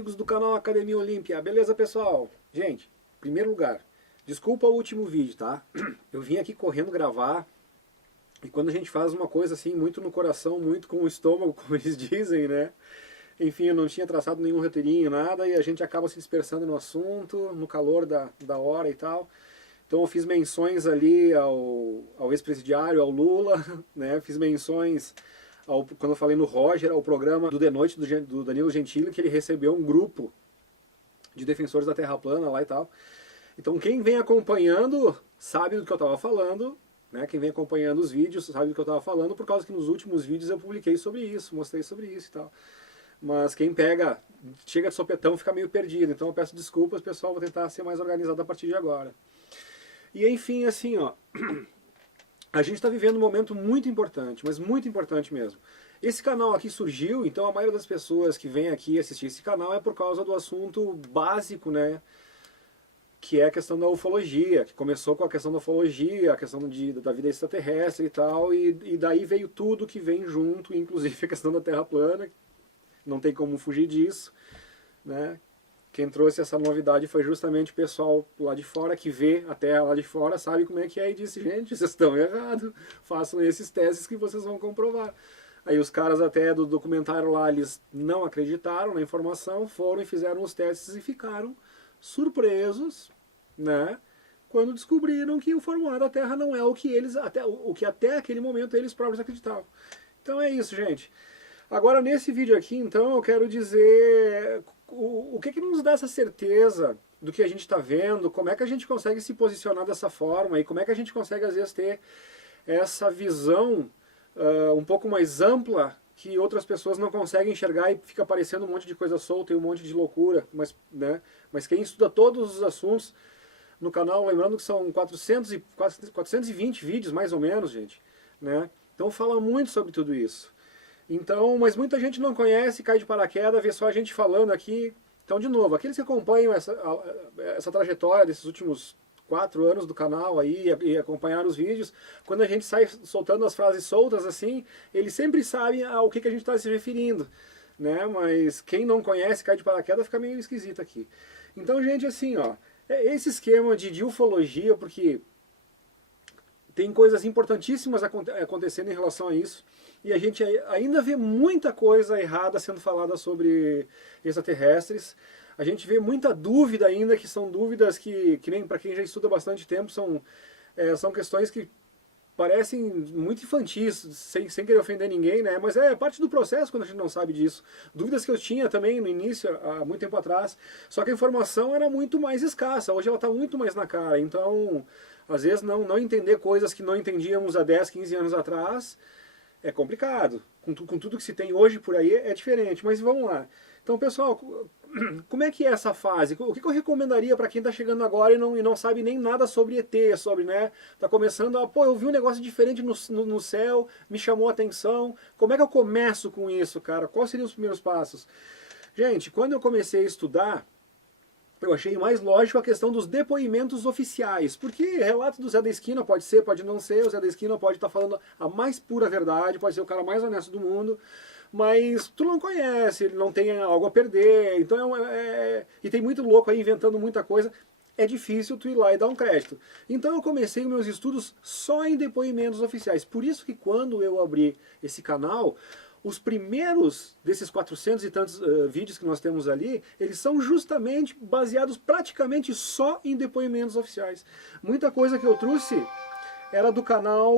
amigos do canal Academia Olímpia, beleza pessoal? Gente, em primeiro lugar, desculpa o último vídeo, tá? Eu vim aqui correndo gravar, e quando a gente faz uma coisa assim, muito no coração, muito com o estômago, como eles dizem, né? Enfim, eu não tinha traçado nenhum roteirinho, nada, e a gente acaba se dispersando no assunto, no calor da hora e tal. Então eu fiz menções ali ao ex-presidiário, ao Lula, né? Fiz menções, quando eu falei no Roger, ao programa do The Noite do Danilo Gentili, que ele recebeu um grupo de defensores da Terra plana lá e tal. Então quem vem acompanhando sabe do que eu estava falando, né? Quem vem acompanhando os vídeos sabe do que eu estava falando, por causa que nos últimos vídeos eu publiquei sobre isso, mostrei sobre isso e tal. Mas quem chega de sopetão fica meio perdido, então eu peço desculpas, pessoal, vou tentar ser mais organizado a partir de agora. E enfim, assim, ó, a gente está vivendo um momento muito importante, mas muito importante mesmo. Esse canal aqui surgiu, então a maioria das pessoas que vem aqui assistir esse canal é por causa do assunto básico, né? Que é a questão da ufologia, que começou com a questão da ufologia, a questão da vida extraterrestre e tal, e daí veio tudo que vem junto, inclusive a questão da Terra plana, não tem como fugir disso, né? Quem trouxe essa novidade foi justamente o pessoal lá de fora, que vê a Terra lá de fora, sabe como é que é, e disse, gente, vocês estão errados, façam esses testes que vocês vão comprovar. Aí os caras até do documentário lá, eles não acreditaram na informação, foram e fizeram os testes e ficaram surpresos, né, quando descobriram que o formato da Terra não é o que até aquele momento eles próprios acreditavam. Então é isso, gente. Agora, nesse vídeo aqui, então, eu quero dizer o que nos dá essa certeza do que a gente está vendo, como é que a gente consegue se posicionar dessa forma e como é que a gente consegue, às vezes, ter essa visão um pouco mais ampla que outras pessoas não conseguem enxergar e fica aparecendo um monte de coisa solta e um monte de loucura. Mas quem estuda todos os assuntos no canal, lembrando que são 420 vídeos, mais ou menos, gente, né? Então fala muito sobre tudo isso. Então, mas muita gente não conhece, cai de paraquedas, vê só a gente falando aqui. Então, de novo, aqueles que acompanham essa trajetória desses últimos 4 anos do canal aí e acompanharam os vídeos, quando a gente sai soltando as frases soltas assim, eles sempre sabem ao que a gente está se referindo, né? Mas quem não conhece, cai de paraquedas, fica meio esquisito aqui. Então, gente, assim, ó, esse esquema de ufologia, porque tem coisas importantíssimas acontecendo em relação a isso, e a gente ainda vê muita coisa errada sendo falada sobre extraterrestres. A gente vê muita dúvida ainda, que são dúvidas que nem para quem já estuda bastante tempo, são questões que parecem muito infantis, sem querer ofender ninguém, né? Mas é parte do processo quando a gente não sabe disso. Dúvidas que eu tinha também no início, há muito tempo atrás, só que a informação era muito mais escassa, hoje ela está muito mais na cara, então às vezes não entender coisas que não entendíamos há 10, 15 anos atrás é complicado. Com tudo que se tem hoje por aí é diferente, mas vamos lá. Então, pessoal, como é que é essa fase? O que eu recomendaria para quem está chegando agora e não sabe nem nada sobre ET, né? Tá começando a, pô, eu vi um negócio diferente no céu, me chamou a atenção. Como é que eu começo com isso, cara? Quais seriam os primeiros passos? Gente, quando eu comecei a estudar, eu achei mais lógico a questão dos depoimentos oficiais, porque relato do Zé da Esquina pode ser, pode não ser, o Zé da Esquina pode estar falando a mais pura verdade, pode ser o cara mais honesto do mundo, mas tu não conhece, ele não tem algo a perder, então e tem muito louco aí inventando muita coisa, é difícil tu ir lá e dar um crédito. Então eu comecei meus estudos só em depoimentos oficiais, por isso que quando eu abri esse canal, os primeiros desses 400 e tantos vídeos que nós temos ali, eles são justamente baseados praticamente só em depoimentos oficiais. Muita coisa que eu trouxe era do canal...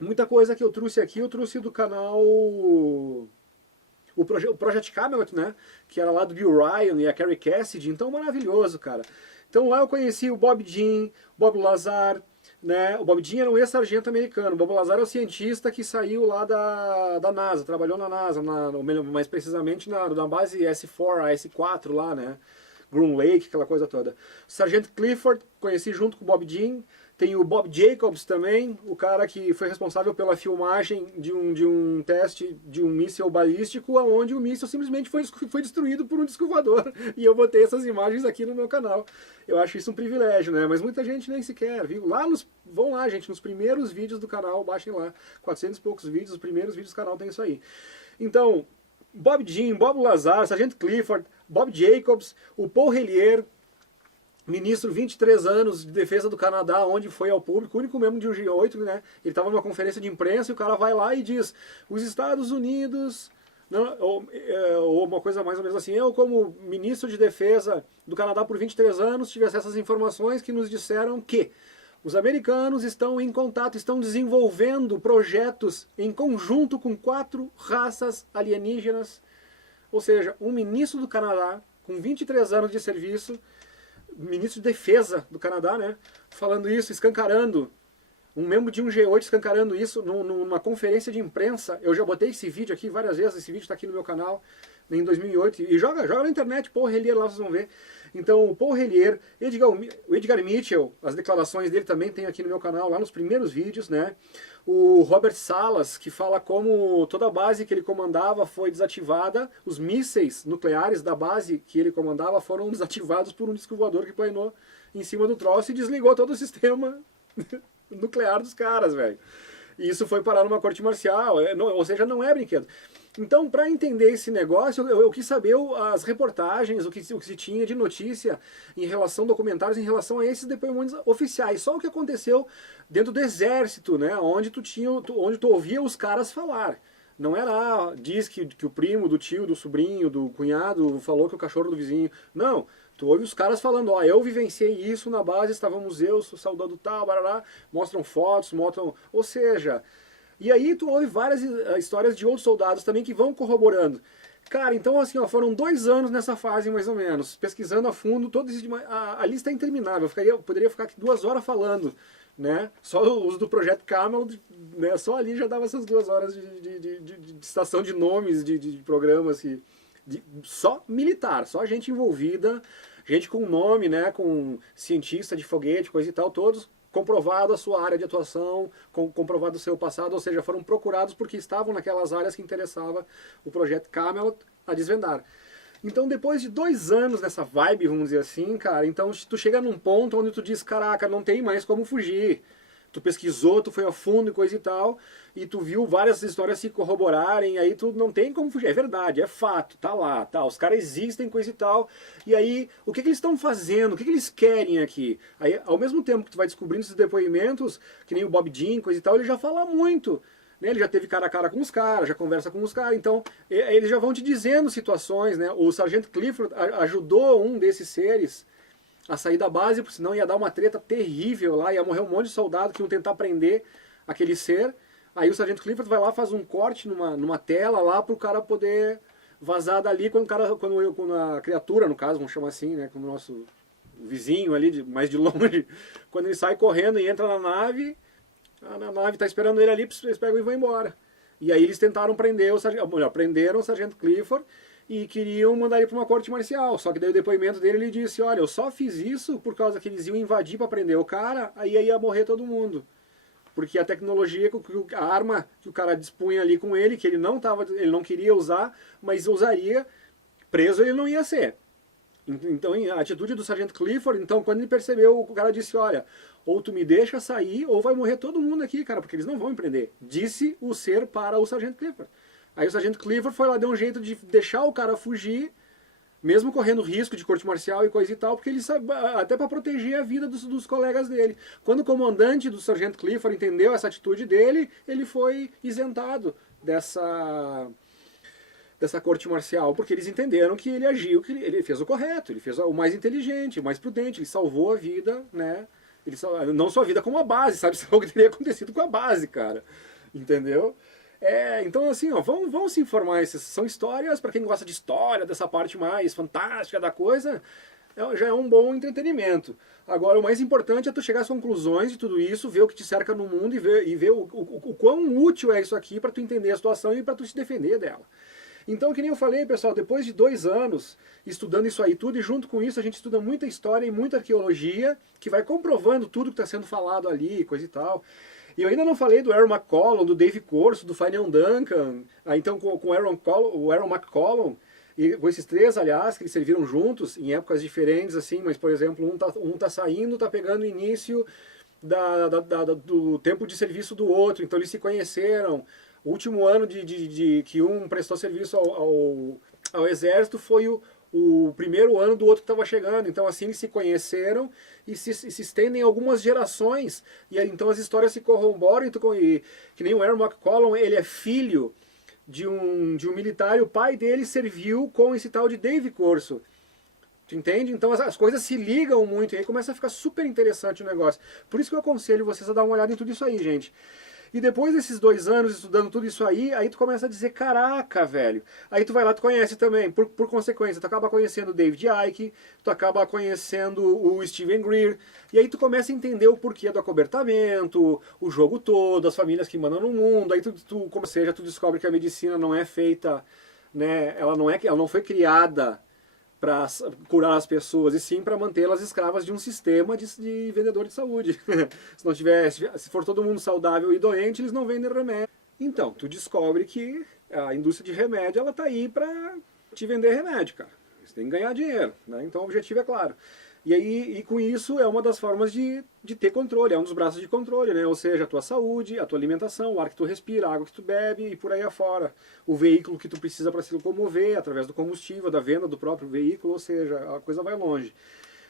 Muita coisa que eu trouxe aqui, eu trouxe do canal... O Project Camelot, né? Que era lá do Bill Ryan e a Carrie Cassidy, então maravilhoso, cara. Então lá eu conheci o Bob Jean, Bob Lazar, né? O Bob Jean era um ex-sargento americano, o Bob Lazar é o cientista que saiu lá da NASA, trabalhou na NASA, mais precisamente na base S4, a S4 lá, né? Groom Lake, aquela coisa toda. Sargento Clifford, conheci junto com o Bob Jean. Tem o Bob Jacobs também, o cara que foi responsável pela filmagem de um teste de um míssil balístico, onde o míssil simplesmente foi destruído por um disco voador. E eu botei essas imagens aqui no meu canal. Eu acho isso um privilégio, né? Mas muita gente nem sequer, viu? Vão lá, gente, nos primeiros vídeos do canal, baixem lá. 400 e poucos vídeos, os primeiros vídeos do canal tem isso aí. Então, Bob Jean, Bob Lazar, Sargento Clifford, Bob Jacobs, o Paul Hellyer, ministro 23 anos de defesa do Canadá, onde foi ao público, o único membro de um G8, né? Ele estava numa conferência de imprensa e o cara vai lá e diz: os Estados Unidos, não, ou uma coisa mais ou menos assim, eu como ministro de defesa do Canadá por 23 anos tive acesso às informações que nos disseram que os americanos estão em contato, estão desenvolvendo projetos em conjunto com 4 raças alienígenas. Ou seja, um ministro do Canadá com 23 anos de serviço, ministro de defesa do Canadá, né, falando isso, escancarando, um membro de um G8 escancarando isso numa conferência de imprensa. Eu já botei esse vídeo aqui várias vezes, esse vídeo está aqui no meu canal, em 2008, e joga na internet, Paul Hellyer lá, vocês vão ver. Então, o Paul Hellyer, o Edgar Mitchell, as declarações dele também tem aqui no meu canal, lá nos primeiros vídeos, né? O Robert Salas, que fala como toda a base que ele comandava foi desativada, os mísseis nucleares da base que ele comandava foram desativados por um disco voador que planou em cima do troço e desligou todo o sistema nuclear dos caras, velho. E isso foi parar numa corte marcial, ou seja, não é brinquedo. Então, para entender esse negócio, eu quis saber as reportagens, o que se tinha de notícia em relação, documentários em relação a esses depoimentos oficiais. Só o que aconteceu dentro do exército, né? Onde tu ouvia os caras falar. Não era, diz que o primo, do tio, do sobrinho, do cunhado falou que o cachorro do vizinho. Não, tu ouve os caras falando, ó, eu vivenciei isso na base, estávamos eu, soldado tal, barará, mostram fotos, ou seja... E aí tu ouve várias histórias de outros soldados também que vão corroborando. Cara, então assim, ó, foram 2 anos nessa fase mais ou menos, pesquisando a fundo, a lista é interminável, eu poderia ficar aqui 2 horas falando, né? Só o uso do projeto Camelot, né? Só ali já dava essas 2 horas de citação de nomes de programas, só militar, só gente envolvida, gente com nome, né? Com cientista de foguete, coisa e tal, todos comprovado a sua área de atuação, comprovado o seu passado, ou seja, foram procurados porque estavam naquelas áreas que interessava o projeto Camelot a desvendar. Então, depois de 2 anos nessa vibe, vamos dizer assim, cara, então tu chega num ponto onde tu diz, caraca, não tem mais como fugir. Tu pesquisou, tu foi a fundo e coisa e tal, e tu viu várias histórias se corroborarem, aí tu não tem como fugir. É verdade, é fato, tá lá, tá, os caras existem, coisa e tal. E aí, o que eles estão fazendo? O que eles querem aqui? Aí, ao mesmo tempo que tu vai descobrindo esses depoimentos, que nem o Bob Jean, coisa e tal, ele já fala muito. Né? Ele já teve cara a cara com os caras, já conversa com os caras, então eles já vão te dizendo situações, né? O Sargento Clifford ajudou um desses seres a sair da base, porque senão ia dar uma treta terrível lá, ia morrer um monte de soldado que iam tentar prender aquele ser. Aí o Sargento Clifford vai lá, faz um corte numa tela lá pro cara poder vazar dali quando a criatura, no caso, vamos chamar assim, né, como o nosso vizinho ali, mais de longe, quando ele sai correndo e entra na nave, a nave tá esperando ele ali, eles pegam e vão embora. E aí eles tentaram prender prenderam o Sargento Clifford e queriam mandar ele para uma corte marcial. Só que daí o depoimento dele, ele disse, olha, eu só fiz isso por causa que eles iam invadir para prender o cara, aí ia morrer todo mundo. Porque a tecnologia, a arma que o cara dispunha ali com ele, que ele não queria usar, mas usaria, preso ele não ia ser. Então, a atitude do Sargento Clifford, então, quando ele percebeu, o cara disse, olha, ou tu me deixa sair, ou vai morrer todo mundo aqui, cara, porque eles não vão me prender. Disse o ser para o Sargento Clifford. Aí o Sargento Clifford foi lá, deu um jeito de deixar o cara fugir, mesmo correndo risco de corte marcial e coisa e tal, porque ele sabe, até para proteger a vida dos colegas dele. Quando o comandante do Sargento Clifford entendeu essa atitude dele, ele foi isentado dessa corte marcial, porque eles entenderam que ele agiu, que ele fez o correto, ele fez o mais inteligente, o mais prudente, ele salvou a vida, né? Não só a vida, como a base, sabe? O que teria acontecido com a base, cara. Entendeu? Então assim, ó, vamos se informar. São histórias, para quem gosta de história, dessa parte mais fantástica da coisa, já é um bom entretenimento. Agora, o mais importante é tu chegar às conclusões de tudo isso, ver o que te cerca no mundo e ver o quão útil é isso aqui para tu entender a situação e para tu se defender dela. Então, que nem eu falei, pessoal, depois de 2 anos estudando isso aí tudo, e junto com isso a gente estuda muita história e muita arqueologia, que vai comprovando tudo que está sendo falado ali, coisa e tal. E eu ainda não falei do Aaron McCollum, do Dave Corso, do Finian Duncan, então com o Aaron McCollum, e com esses 3, aliás, que eles serviram juntos em épocas diferentes, assim, mas, por exemplo, um tá saindo, tá pegando o início do tempo de serviço do outro, então eles se conheceram. O último ano que um prestou serviço ao exército foi o primeiro ano do outro que estava chegando. Então assim eles se conheceram e se estendem algumas gerações. E aí, então as histórias se corroboram. E que nem o Aaron McCollum, ele é filho de um militar e o pai dele serviu com esse tal de Dave Corso. Tu entende? Então as coisas se ligam muito e aí começa a ficar super interessante o negócio. Por isso que eu aconselho vocês a dar uma olhada em tudo isso aí, gente. E depois desses 2 anos estudando tudo isso aí tu começa a dizer, caraca, velho. Aí tu vai lá, tu conhece também, por consequência, tu acaba conhecendo o David Icke, tu acaba conhecendo o Steven Greer, e aí tu começa a entender o porquê do acobertamento, o jogo todo, as famílias que mandam no mundo, aí ou seja, tu descobre que a medicina não é feita, né, ela não foi criada para curar as pessoas, e sim para mantê-las escravas de um sistema de vendedor de saúde. Se for todo mundo saudável e doente, eles não vendem remédio. Então, tu descobre que a indústria de remédio ela tá aí para te vender remédio, cara. Você tem que ganhar dinheiro, né? Então o objetivo é claro. E aí, com isso, é uma das formas de ter controle, é um dos braços de controle, né? Ou seja, a tua saúde, a tua alimentação, o ar que tu respira, a água que tu bebe e por aí afora. O veículo que tu precisa para se locomover, através do combustível, da venda do próprio veículo, ou seja, a coisa vai longe.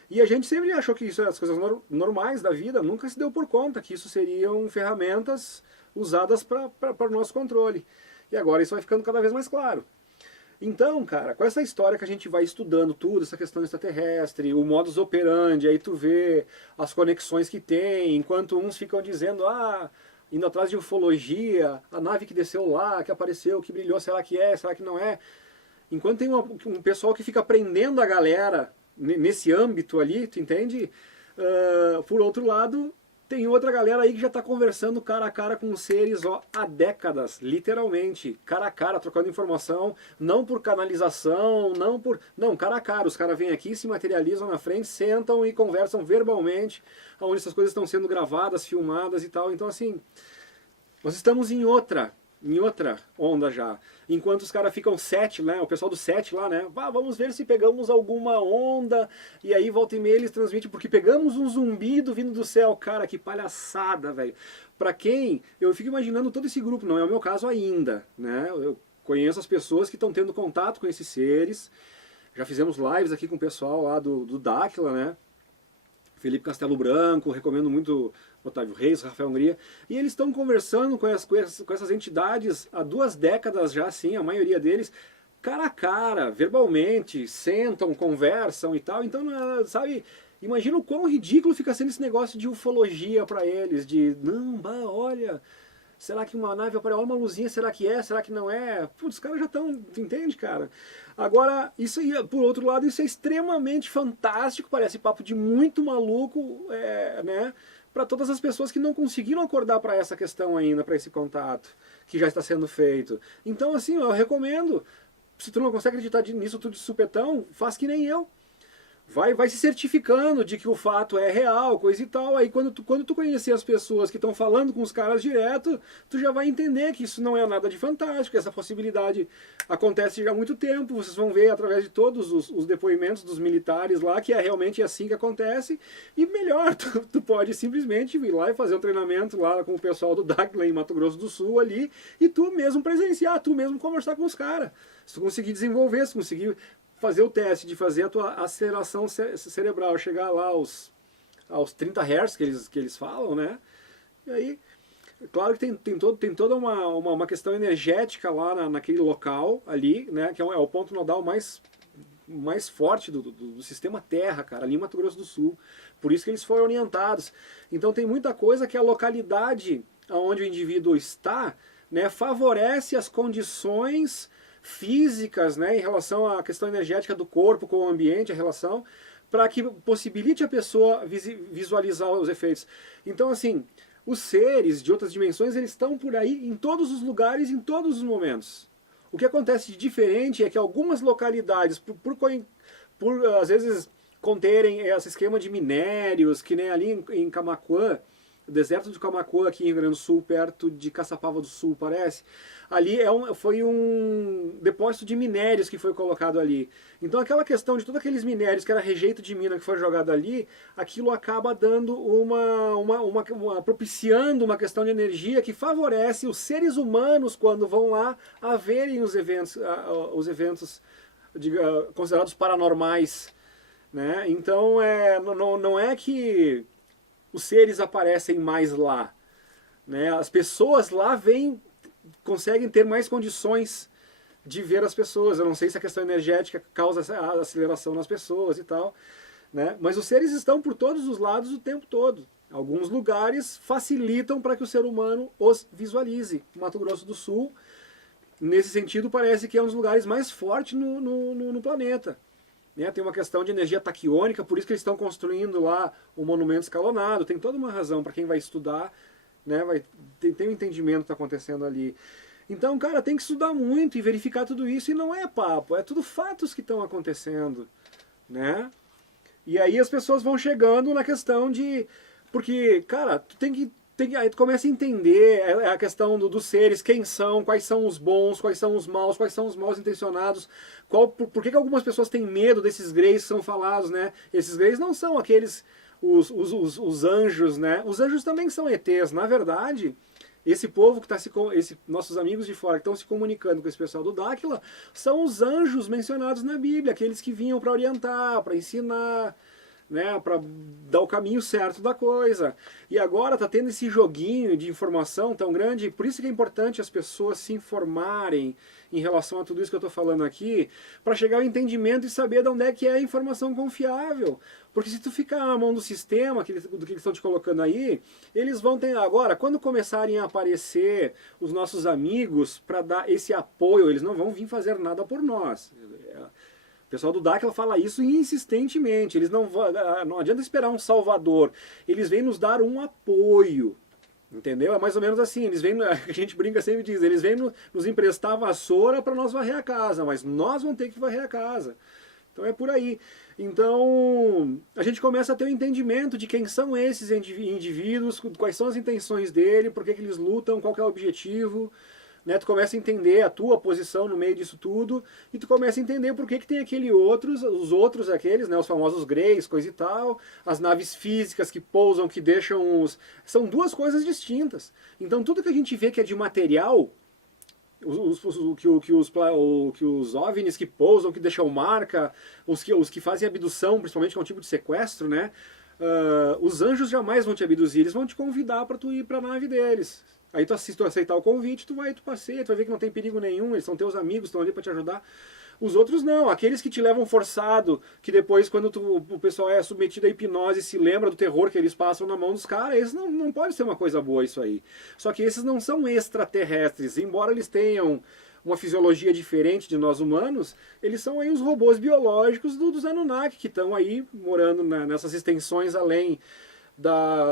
E a gente sempre achou que isso eram as coisas normais da vida, nunca se deu por conta que isso seriam ferramentas usadas para o nosso controle. E agora isso vai ficando cada vez mais claro. Então, cara, com essa história que a gente vai estudando tudo, essa questão extraterrestre, o modus operandi, aí tu vê as conexões que tem, enquanto uns ficam dizendo, indo atrás de ufologia, a nave que desceu lá, que apareceu, que brilhou, será que é, será que não é? Enquanto tem um pessoal que fica prendendo a galera nesse âmbito ali, tu entende? Por outro lado, tem outra galera aí que já está conversando cara a cara com os seres há décadas, literalmente, cara a cara, trocando informação, não por canalização, não, cara a cara, os caras vêm aqui, se materializam na frente, sentam e conversam verbalmente, onde essas coisas estão sendo gravadas, filmadas e tal. Então assim, nós estamos em outra onda já. Enquanto os caras ficam né, o pessoal do set lá, né, vamos ver se pegamos alguma onda, e aí volta e meia eles transmitem, porque pegamos um zumbido vindo do céu. Cara, que palhaçada, velho. Pra quem, eu fico imaginando todo esse grupo, não é o meu caso ainda, né, eu conheço as pessoas que estão tendo contato com esses seres, já fizemos lives aqui com o pessoal lá do Dáquila, né, Felipe Castelo Branco, recomendo muito Otávio Reis, Rafael Hungria, e eles estão conversando com essas entidades há 2 décadas já, assim, a maioria deles, cara a cara, verbalmente, sentam, conversam e tal. Então, sabe, imagina o quão ridículo fica sendo esse negócio de ufologia para eles, de, não, olha, será que uma nave apareceu, olha uma luzinha, será que não é? Putz, os caras já estão, entende, cara? Agora, isso aí, por outro lado, isso é extremamente fantástico, parece papo de muito maluco, né? Para todas as pessoas que não conseguiram acordar para essa questão ainda, para esse contato que já está sendo feito. Então, assim, eu recomendo, se tu não consegue acreditar nisso tudo de supetão, faz que nem eu. Vai se certificando de que o fato é real, coisa e tal. Aí quando tu conhecer as pessoas que estão falando com os caras direto, tu já vai entender que isso não é nada de fantástico, essa possibilidade acontece já há muito tempo. Vocês vão ver através de todos os depoimentos dos militares lá que é realmente assim que acontece. E melhor, tu pode simplesmente ir lá e fazer um treinamento lá com o pessoal do Dáquila em Mato Grosso do Sul ali, e tu mesmo presenciar, tu mesmo conversar com os caras. Se tu conseguir desenvolver, se conseguir fazer o teste de fazer a tua aceleração cerebral, chegar lá aos 30 Hz que eles falam, né? E aí, claro que tem toda uma questão energética lá naquele local ali, né? Que é o ponto nodal mais forte do sistema Terra, cara, ali em Mato Grosso do Sul. Por isso que eles foram orientados. Então tem muita coisa que a localidade onde o indivíduo está, né, favorece as condições físicas, né, em relação à questão energética do corpo com o ambiente, a relação, para que possibilite a pessoa visualizar os efeitos. Então, assim, os seres de outras dimensões, eles estão por aí em todos os lugares, em todos os momentos. O que acontece de diferente é que algumas localidades, por às vezes conterem esse esquema de minérios, que nem ali em Camaquã, o deserto de Camaquã, aqui em Rio Grande do Sul, perto de Caçapava do Sul, parece. Ali foi um depósito de minérios que foi colocado ali. Então aquela questão de todos aqueles minérios que era rejeito de mina que foi jogado ali, aquilo acaba dando propiciando uma questão de energia que favorece os seres humanos quando vão lá a verem os eventos considerados paranormais, né? Então não é que os seres aparecem mais lá, né? As pessoas lá conseguem ter mais condições de ver as pessoas. Eu não sei se a questão energética causa a aceleração nas pessoas e tal, né? Mas os seres estão por todos os lados o tempo todo. Alguns lugares facilitam para que o ser humano os visualize. O Mato Grosso do Sul, nesse sentido, parece que é um dos lugares mais fortes no planeta. Né? Tem uma questão de energia taquiônica, por isso que eles estão construindo lá um monumento escalonado. Tem toda uma razão para quem vai estudar, né? Tem um entendimento do que está acontecendo ali. Então, cara, tem que estudar muito e verificar tudo isso. E não é papo, é tudo fatos que estão acontecendo, né? E aí as pessoas vão chegando na questão de... Porque, cara, aí tu começa a entender a questão dos seres, quem são, quais são os bons, quais são os maus, quais são os mal intencionados, por que algumas pessoas têm medo desses greys que são falados, né? Esses greys não são aqueles, os anjos, né? Os anjos também são ETs, na verdade. Esse povo que está nossos amigos de fora que estão se comunicando com esse pessoal do Dáquila, são os anjos mencionados na Bíblia, aqueles que vinham para orientar, para ensinar, né, para dar o caminho certo da coisa. E agora está tendo esse joguinho de informação tão grande, por isso que é importante as pessoas se informarem em relação a tudo isso que eu estou falando aqui, para chegar ao entendimento e saber de onde é que é a informação confiável. Porque se tu ficar na mão do sistema, do que eles estão te colocando aí, eles vão ter... Agora, quando começarem a aparecer os nossos amigos para dar esse apoio, eles não vão vir fazer nada por nós. O pessoal do Dáquila fala isso insistentemente. Eles não adianta esperar um salvador. Eles vêm nos dar um apoio. Entendeu? É mais ou menos assim. Eles vêm, a gente brinca sempre diz, eles vêm nos emprestar a vassoura para nós varrer a casa, mas nós vamos ter que varrer a casa. Então é por aí. Então a gente começa a ter um entendimento de quem são esses indivíduos, quais são as intenções dele, por que eles lutam, qual que é o objetivo. Né, tu começa a entender a tua posição no meio disso tudo, e tu começa a entender por que tem os outros aqueles, né, os famosos greys, coisa e tal, as naves físicas que pousam, que deixam são duas coisas distintas. Então tudo que a gente vê que é de material, que os OVNIs que pousam, que deixam marca, os que fazem abdução, principalmente que é um tipo de sequestro, né, os anjos jamais vão te abduzir, eles vão te convidar para tu ir para a nave deles. Aí tu aceitar o convite, tu passeia, tu vai ver que não tem perigo nenhum, eles são teus amigos, estão ali para te ajudar. Os outros não, aqueles que te levam forçado, que depois quando o pessoal é submetido à hipnose se lembra do terror que eles passam na mão dos caras, esses não pode ser uma coisa boa isso aí. Só que esses não são extraterrestres, embora eles tenham uma fisiologia diferente de nós humanos, eles são aí os robôs biológicos dos Anunnaki, que estão aí morando nessas extensões além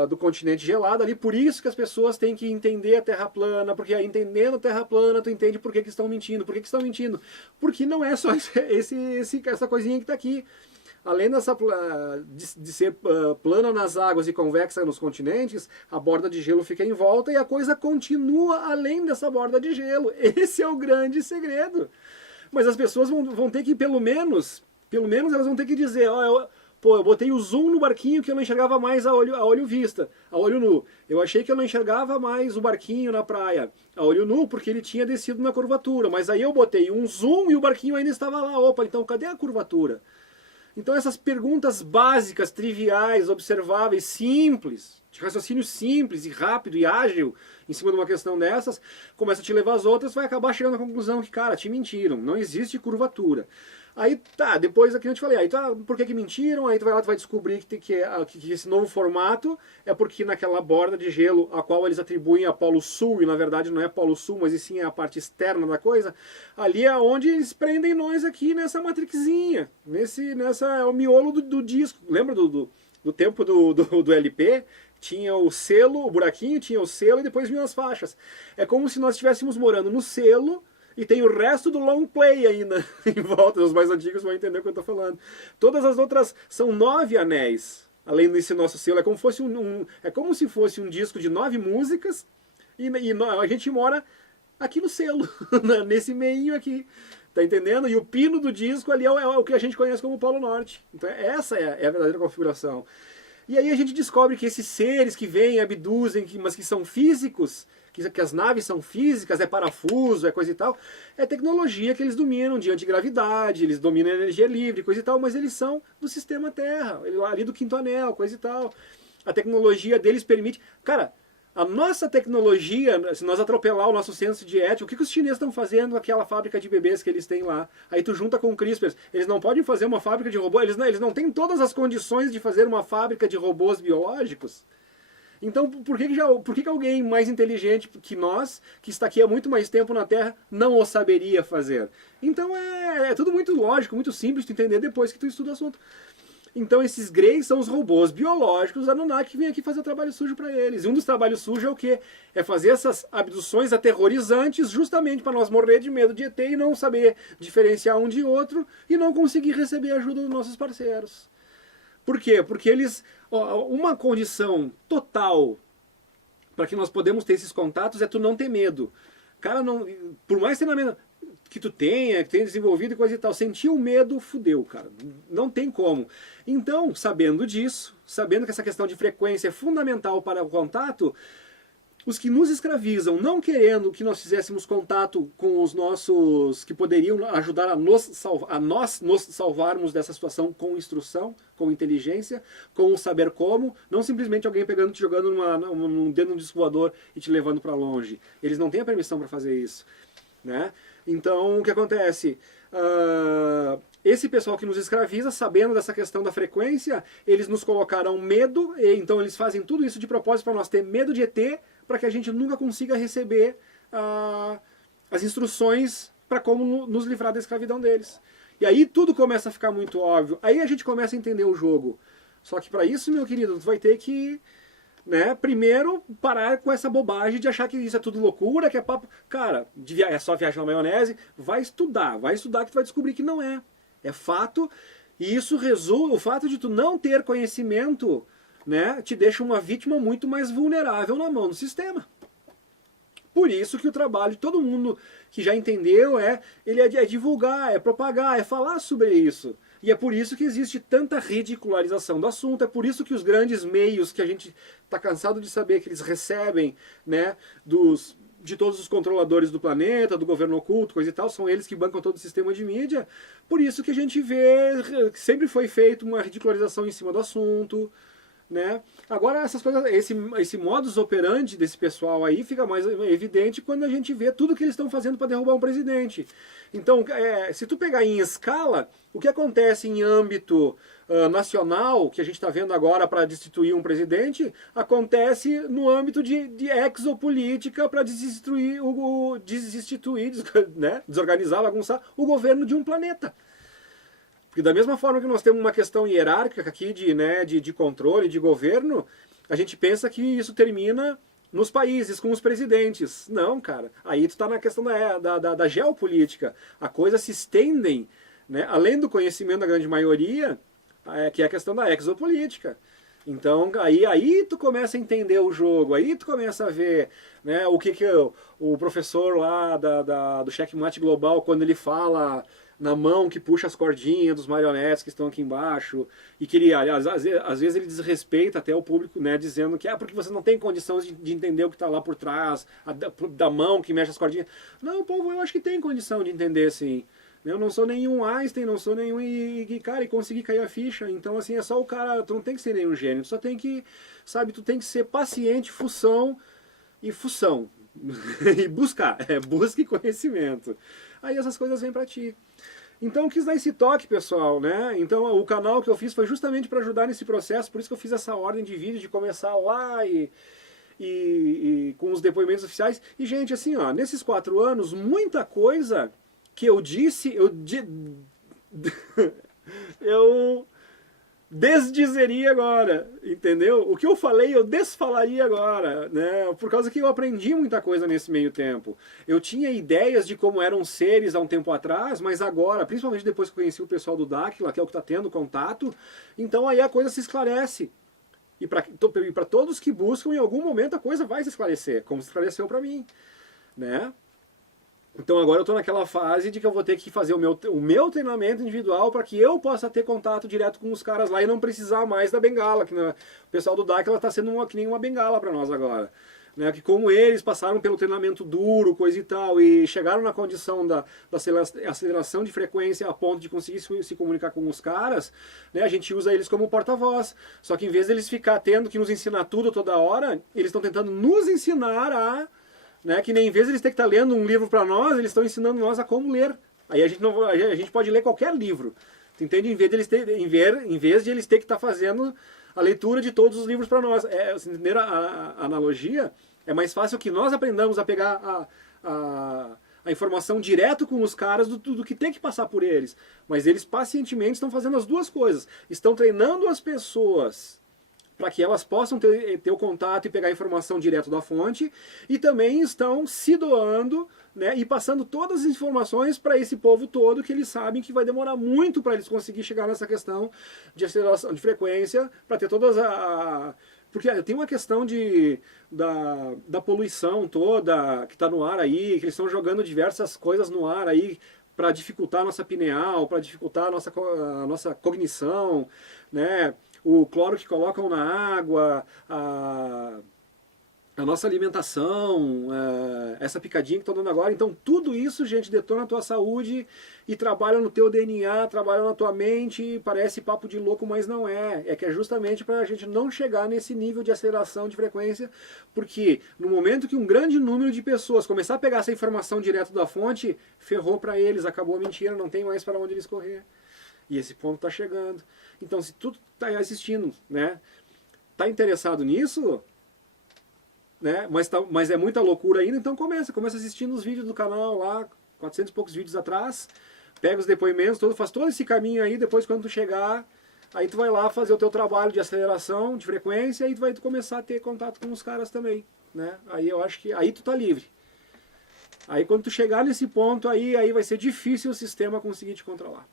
do continente gelado ali. Por isso que as pessoas têm que entender a Terra plana, porque entendendo a Terra plana tu entende por que estão mentindo. Por que estão mentindo? Porque não é só essa coisinha que está aqui. Além de ser plana nas águas e convexa nos continentes, a borda de gelo fica em volta e a coisa continua além dessa borda de gelo. Esse é o grande segredo. Mas as pessoas vão ter que, pelo menos elas vão ter que dizer, eu botei o zoom no barquinho que eu não enxergava mais a olho vista, a olho nu. Eu achei que eu não enxergava mais o barquinho na praia, a olho nu, porque ele tinha descido na curvatura. Mas aí eu botei um zoom e o barquinho ainda estava lá. Opa, então cadê a curvatura? Então essas perguntas básicas, triviais, observáveis, simples, de raciocínio simples e rápido e ágil, em cima de uma questão dessas, começa a te levar às outras, vai acabar chegando à conclusão que, cara, te mentiram, não existe curvatura. Aí tá, depois aqui eu te falei, aí tá, por que mentiram? Aí tu vai lá, tu vai descobrir que esse novo formato é porque naquela borda de gelo a qual eles atribuem a Polo Sul, e na verdade não é Polo Sul, mas e sim é a parte externa da coisa, ali é onde eles prendem nós aqui nessa matrixinha, é o miolo do disco. Lembra do tempo do LP? Tinha o selo, o buraquinho, tinha o selo e depois vinham as faixas. É como se nós estivéssemos morando no selo, e tem o resto do long play ainda em volta. Os mais antigos vão entender o que eu estou falando. Todas as outras são 9 anéis. além desse nosso selo. É como, é como se fosse um disco de 9 músicas e a gente mora aqui no selo, nesse meinho aqui. Tá entendendo? E o pino do disco ali é o que a gente conhece como Polo Norte. Então essa é a verdadeira configuração. E aí a gente descobre que esses seres que vêm, abduzem, mas que são físicos, que as naves são físicas, é parafuso, é coisa e tal, é tecnologia que eles dominam de antigravidade, eles dominam a energia livre, coisa e tal, mas eles são do sistema Terra, ali do quinto anel, coisa e tal. A tecnologia deles permite... Cara, a nossa tecnologia, se nós atropelar o nosso senso de ética, o que os chineses estão fazendo com aquela fábrica de bebês que eles têm lá? Aí tu junta com o CRISPR, eles não podem fazer uma fábrica de robôs, eles não têm todas as condições de fazer uma fábrica de robôs biológicos. Então, por que alguém mais inteligente que nós, que está aqui há muito mais tempo na Terra, não o saberia fazer? Então é tudo muito lógico, muito simples de entender depois que tu estuda o assunto. Então esses Greys são os robôs biológicos Anunnaki que vêm aqui fazer o trabalho sujo para eles. E um dos trabalhos sujos é o quê? É fazer essas abduções aterrorizantes justamente para nós morrer de medo de ET e não saber diferenciar um de outro e não conseguir receber a ajuda dos nossos parceiros. Por quê? Porque eles... uma condição total para que nós podemos ter esses contatos é tu não ter medo. Cara, não, por mais treinamento que tu tenha desenvolvido e coisa e tal, sentir o medo, fudeu, cara. Não tem como. Então, sabendo disso, sabendo que essa questão de frequência é fundamental para o contato, os que nos escravizam, não querendo que nós fizéssemos contato com os nossos, que poderiam ajudar a nós nos salvarmos dessa situação com instrução, com inteligência, com o saber como, não simplesmente alguém pegando, te jogando num dedo no disco voador e te levando para longe. Eles não têm a permissão para fazer isso, né? Então, o que acontece? Esse pessoal que nos escraviza, sabendo dessa questão da frequência, eles nos colocaram medo, e então eles fazem tudo isso de propósito para nós ter medo de ET, para que a gente nunca consiga receber as instruções para como nos livrar da escravidão deles. E aí tudo começa a ficar muito óbvio. Aí a gente começa a entender o jogo. Só que para isso, meu querido, tu vai ter que... né, primeiro parar com essa bobagem de achar que isso é tudo loucura, que é papo... Cara, é só viagem na maionese. Vai estudar que tu vai descobrir que não é. É fato, e isso resulta... O fato de tu não ter conhecimento, né, te deixa uma vítima muito mais vulnerável na mão do sistema. Por isso que o trabalho de todo mundo que já entendeu é divulgar, é propagar, é falar sobre isso. E é por isso que existe tanta ridicularização do assunto, é por isso que os grandes meios que a gente está cansado de saber que eles recebem, né, de todos os controladores do planeta, do governo oculto, coisa e tal, são eles que bancam todo o sistema de mídia. Por isso que a gente vê que sempre foi feito uma ridicularização em cima do assunto, né? Agora essas coisas, esse modus operandi desse pessoal aí fica mais evidente quando a gente vê tudo que eles estão fazendo para derrubar um presidente. Então, se tu pegar em escala, o que acontece em âmbito nacional, que a gente está vendo agora para destituir um presidente, acontece no âmbito de exopolítica para desinstituir, né? Desorganizar, bagunçar o governo de um planeta. Porque da mesma forma que nós temos uma questão hierárquica aqui de controle, de governo, a gente pensa que isso termina nos países, com os presidentes. Não, cara. Aí tu está na questão da geopolítica. A coisa se estendem, né, além do conhecimento da grande maioria, que é a questão da exopolítica. Então, aí tu começa a entender o jogo, aí tu começa a ver, né, o que o professor lá do Checkmate Global, quando ele fala na mão que puxa as cordinhas dos marionetes que estão aqui embaixo, e que ele, às vezes ele desrespeita até o público, né, dizendo que porque você não tem condições de entender o que está lá por trás, da mão que mexe as cordinhas. Não, povo, eu acho que tem condição de entender, sim. Eu não sou nenhum Einstein, não sou nenhum... cara, e consegui cair a ficha. Então, assim, é só o cara... Tu não tem que ser nenhum gênio. Tu só tem que... Sabe, tu tem que ser paciente, fução. E buscar. Busque conhecimento. Aí essas coisas vêm pra ti. Então, eu quis dar esse toque, pessoal, né? Então, o canal que eu fiz foi justamente para ajudar nesse processo. Por isso que eu fiz essa ordem de vídeo, de começar lá e com os depoimentos oficiais. E, gente, assim, ó, nesses 4 anos, muita coisa... que eu disse, desdizeria agora, entendeu? O que eu falei, eu desfalaria agora, né? Por causa que eu aprendi muita coisa nesse meio tempo. Eu tinha ideias de como eram seres há um tempo atrás, mas agora, principalmente depois que eu conheci o pessoal do Dáquila, que é o que está tendo contato, então aí a coisa se esclarece. E para todos que buscam, em algum momento a coisa vai se esclarecer, como se esclareceu para mim, né? Então agora eu estou naquela fase de que eu vou ter que fazer o meu treinamento individual para que eu possa ter contato direto com os caras lá e não precisar mais da bengala. Que, né, o pessoal do DAC está sendo que nem uma bengala para nós agora. Né, que como eles passaram pelo treinamento duro, coisa e tal, e chegaram na condição da aceleração de frequência a ponto de conseguir se comunicar com os caras, né, a gente usa eles como porta-voz. Só que em vez deles ficar tendo que nos ensinar tudo toda hora, eles estão tentando nos ensinar a... Né, que nem em vez de eles terem que estar lendo um livro para nós, eles estão ensinando nós a como ler. Aí a gente pode ler qualquer livro. Tu entende? Em vez de eles terem que estar fazendo a leitura de todos os livros para nós. Vocês entenderam a analogia? É mais fácil que nós aprendamos a pegar a informação direto com os caras do que tem que passar por eles. Mas eles pacientemente estão fazendo as duas coisas. Estão treinando as pessoas para que elas possam ter o contato e pegar a informação direto da fonte, e também estão se doando, né, e passando todas as informações para esse povo todo, que eles sabem que vai demorar muito para eles conseguirem chegar nessa questão de aceleração de frequência, para ter todas porque tem uma questão da poluição toda que está no ar aí, que eles estão jogando diversas coisas no ar aí, para dificultar a nossa pineal, para dificultar a nossa cognição, né? O cloro que colocam na água, a nossa alimentação, essa picadinha que estão dando agora. Então tudo isso, gente, detona a tua saúde e trabalha no teu DNA, trabalha na tua mente. Parece papo de louco, mas não é. É que é justamente para a gente não chegar nesse nível de aceleração de frequência, porque no momento que um grande número de pessoas começar a pegar essa informação direto da fonte, ferrou para eles, acabou a mentira, não tem mais para onde eles correr. E esse ponto está chegando. Então, se tu está assistindo, né, tá interessado nisso, né, mas é muita loucura ainda, então começa assistindo os vídeos do canal lá, 400 e poucos vídeos atrás, pega os depoimentos, faz todo esse caminho aí, depois quando tu chegar, aí tu vai lá fazer o teu trabalho de aceleração, de frequência, e tu vai começar a ter contato com os caras também, né? Aí eu acho que aí tu tá livre. Aí quando tu chegar nesse ponto aí vai ser difícil o sistema conseguir te controlar.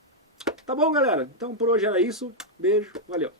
Tá bom, galera? Então por hoje era isso. Beijo, valeu.